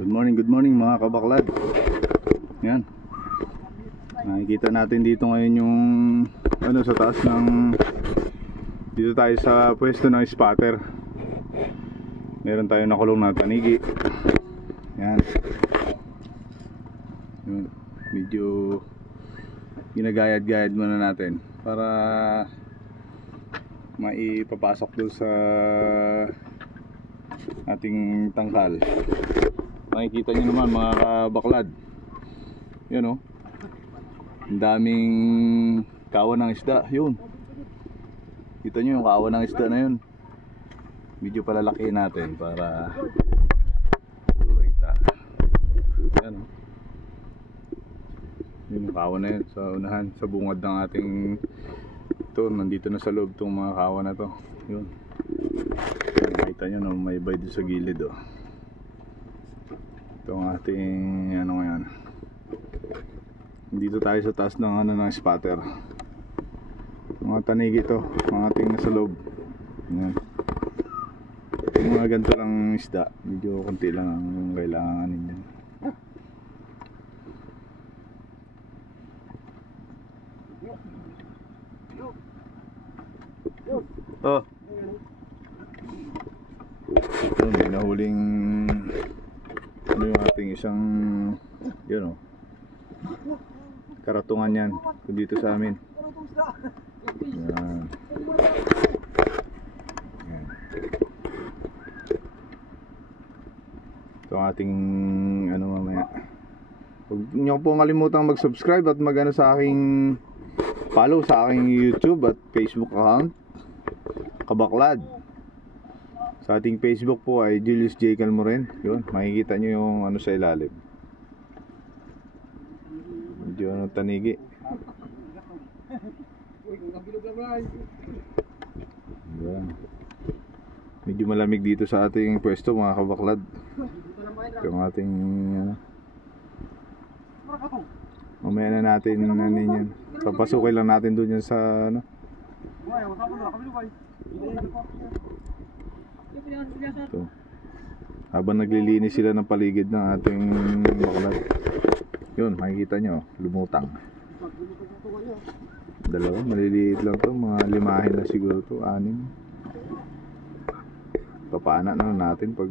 Good morning mga kabaklad. Yan. Nakikita natin dito ngayon yung sa taas ng dito tayo sa pwesto ng spotter. Meron tayo nakulong na tanigi. Yan. Medyo ginagayad-gayad muna natin para maipapasok doon sa ating tangkal. Makikita nyo naman mga kabaklad, yun ang daming kawan ng isda. Yun, kita nyo yung kawan ng isda na yun. Medyo palalakihin natin para makita. Yan yun yung kawan na yun sa unahan, sa bungad ng ating ito. Nandito na sa loob itong mga kawan na to. Yun, makita nyo na may bay doon sa gilid Ito ang ating ngayon. Dito tayo sa taas ng ng spotter. Mga tanigi ito, mga ating nasa loob. Yan. Mga ganito lang isda, medyo konti lang ang kailangan ninyo. Ito, may nahuling yung ating isang karatungan yan dito sa amin. Yan. Yan. Ito ang ating mamaya. Huwag niyo po kalimutang mag-subscribe at sa aking follow sa aking YouTube at Facebook account, Kabaklad. Sa ating Facebook po ay Julius J. Calmoren. Yun, makikita nyo yung sa ilalim. Medyo tanigi. Yan. Medyo malamig dito sa ating pwesto mga kabaklad. Yung ating mamaya na natin yan. Papasukin lang natin doon yan sa ito. Habang naglilinis sila ng paligid ng ating baklad. Yun, makikita nyo, lumutang. Dalawa, maliliit lang to. Mga limahin na siguro to, 6. Papaana na natin pag